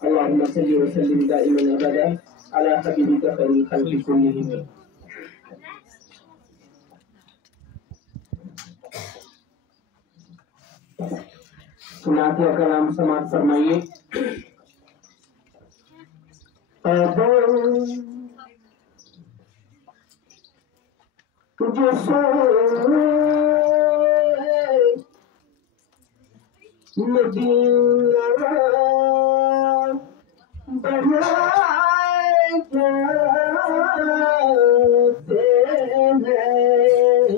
अल्लाहुम्मा सल्लि व सल्लिम दाइमन अबदा अला हबीबिका खैरिल खल्क़ि कुल्लिहिम। सुनाते कलाम समाप्त फरमाइए। तुझे मदीना बनाए जाते हैं,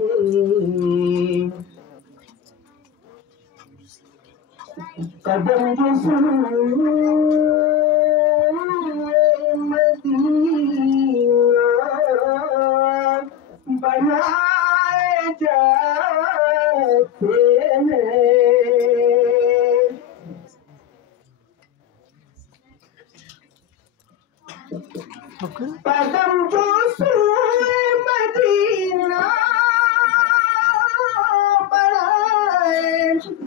कदम जो मदीना बनाए जाते हैं। कदम जो मदीना बढ़ाए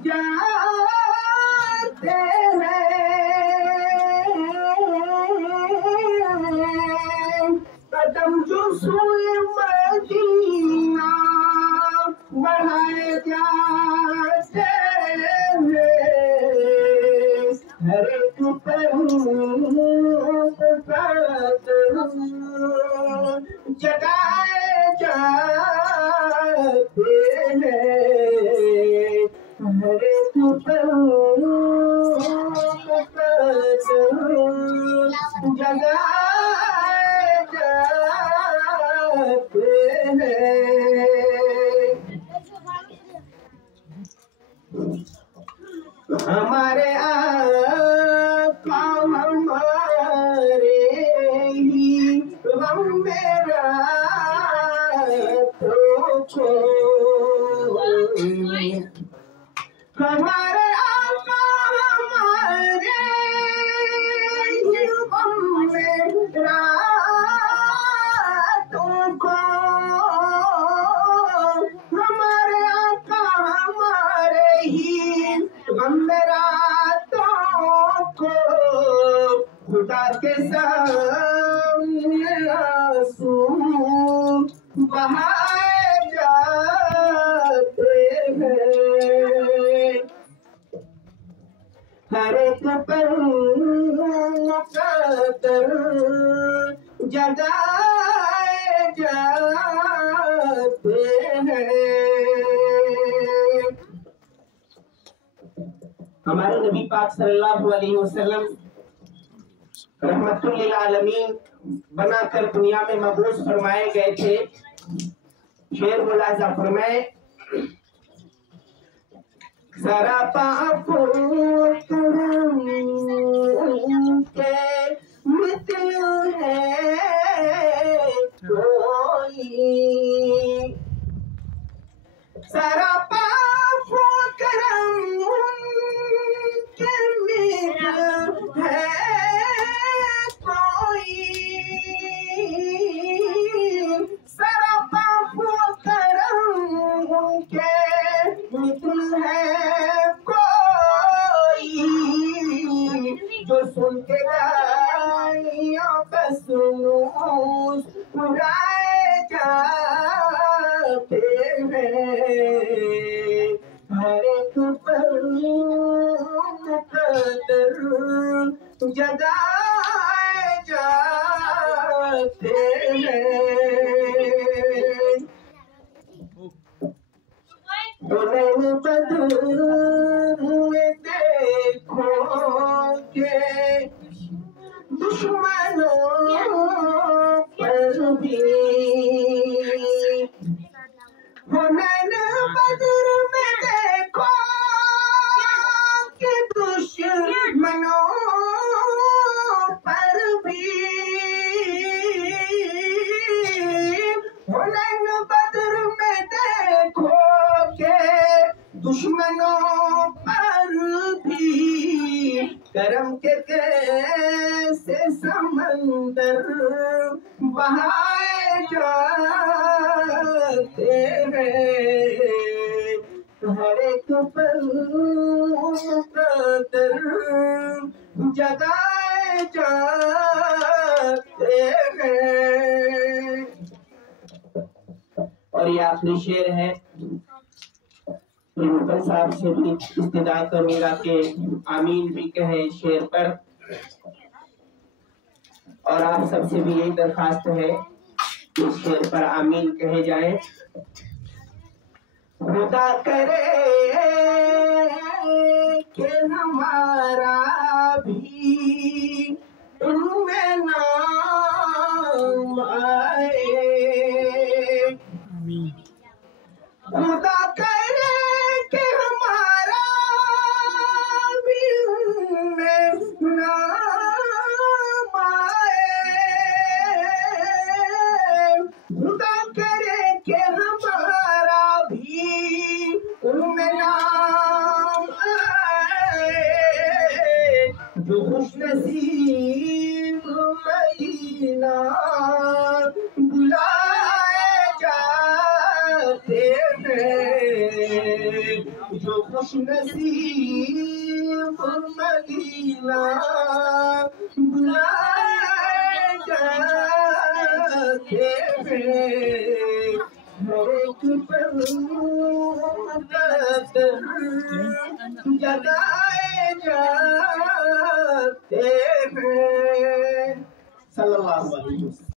जाते हैं, कदम जो मदीना बढ़ाए जाते हैं, हर एक जगाए जाते हैं, हर एक जगाए जाते हैं। हमारे आका हमारे ही गम में रातों को, हमारे आका हमारे ही गम में रातों को, हमारे आका हमारे ही गम में रातों को, खुदा के सामने आंसू बहाए जाते हैं, हर एक पल मुकद्दर जगाए जाते हैं। हमारे नबी पाक सल्लल्लाहु अलैहि वसल्लम रहमतुल लिल आलमीन बनाकर दुनिया में मबूस फरमाए गए थे। शेर मुलाजा फरमाए, सरापा करम के मिसल है कोई, सरापा करम के मिसल है कोई, सरापा करम के मिसल है कोई, जो सुन के गाइयों बस उड़ाए जाते हैं, हर एक पल मुकद्दर जगाए जाते हैं। नैन बदर में देखोगे दुश्मनों पर भी, नैन बदर में देखोगे दुश्मनों पर भी, नैन बदर में देखोगे दुश्मनों पर भी, करम के कैसे समंदर बहाए जाते हैं, हर एक पल मुकद्दर जगाए जाते हैं। और ये आखिरी शेर है, प्रिंसिपल साहब से भी इस्तिदा करूंगा कि आमीन भी कहे शेर पर, और आप सबसे भी यही दरखास्त है कि शेर पर आमीन कहे जाए। खुदा करे कि हमारा भी उनमें नाम आए। खुदा करे कि हमारा भी उनमें नाम आए। खुदा करे कि हमारा भी उनमें नाम आए। जो खुशनसीब मदीना बुलाए जाते हैं। जो खुशनसीब मदीना बुलाए जाते हैं। हर एक पर जगाए जाते हैं। सल्लल्लाहु अलैहि वसल्लम।